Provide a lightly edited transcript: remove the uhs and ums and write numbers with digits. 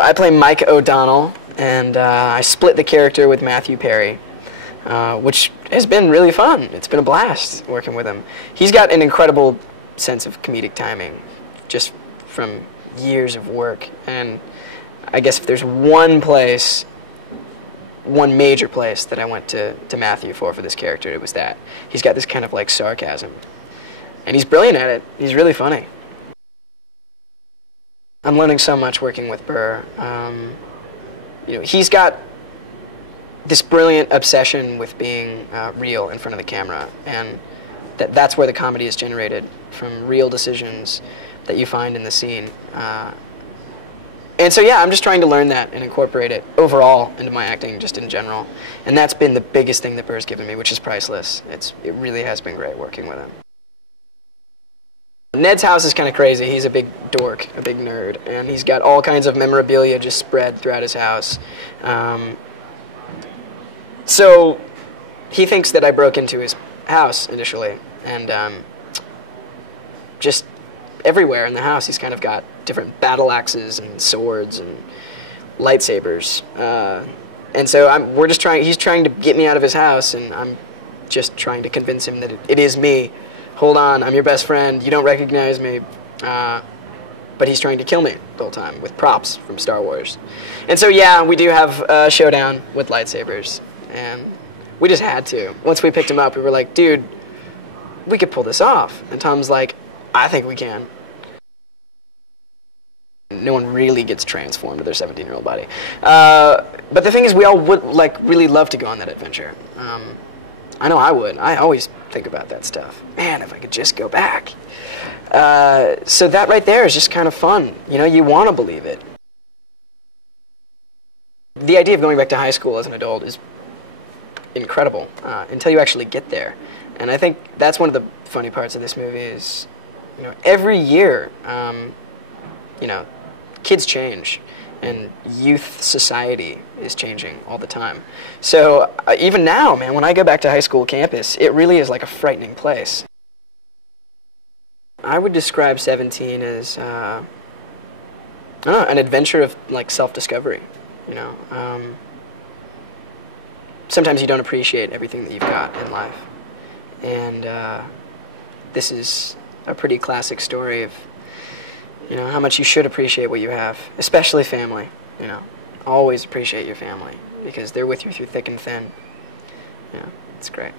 I play Mike O'Donnell, and I split the character with Matthew Perry, which has been really fun. It's been a blast working with him. He's got an incredible sense of comedic timing, just from years of work. And I guess if there's one major place that I went to Matthew for this character, it was that. He's got this kind of like sarcasm, and he's brilliant at it. He's really funny. I'm learning so much working with Burr. You know, he's got this brilliant obsession with being real in front of the camera, and that's where the comedy is generated, from real decisions that you find in the scene. And so yeah, I'm just trying to learn that and incorporate it overall into my acting, just in general. And that's been the biggest thing that Burr's given me, which is priceless. It really has been great working with him. Ned's house is kind of crazy. He's a big dork, a big nerd, and he's got all kinds of memorabilia just spread throughout his house. So he thinks that I broke into his house initially, and just everywhere in the house he's kind of got different battle axes and swords and lightsabers. And so he's trying to get me out of his house, and I'm just trying to convince him that it is me. Hold on, I'm your best friend, you don't recognize me. But he's trying to kill me the whole time with props from Star Wars. And so yeah, we do have a showdown with lightsabers, and we just had to. Once we picked him up, we were like, dude, we could pull this off. And Tom's like, I think we can. No one really gets transformed to their 17-year-old body. But the thing is, we all would really love to go on that adventure. I know I would. I always think about that stuff. Man, if I could just go back. So that right there is just kind of fun. You know, you want to believe it. The idea of going back to high school as an adult is incredible until you actually get there. And I think that's one of the funny parts of this movie is, you know, every year, you know, kids change, and youth society is changing all the time. So even now, man, when I go back to high school campus, it really is like a frightening place. I would describe 17 as, I don't know, an adventure of like self-discovery, you know. Sometimes you don't appreciate everything that you've got in life. And this is a pretty classic story of, you know, how much you should appreciate what you have, especially family, you know. Always appreciate your family, because they're with you through thick and thin. Yeah, it's great.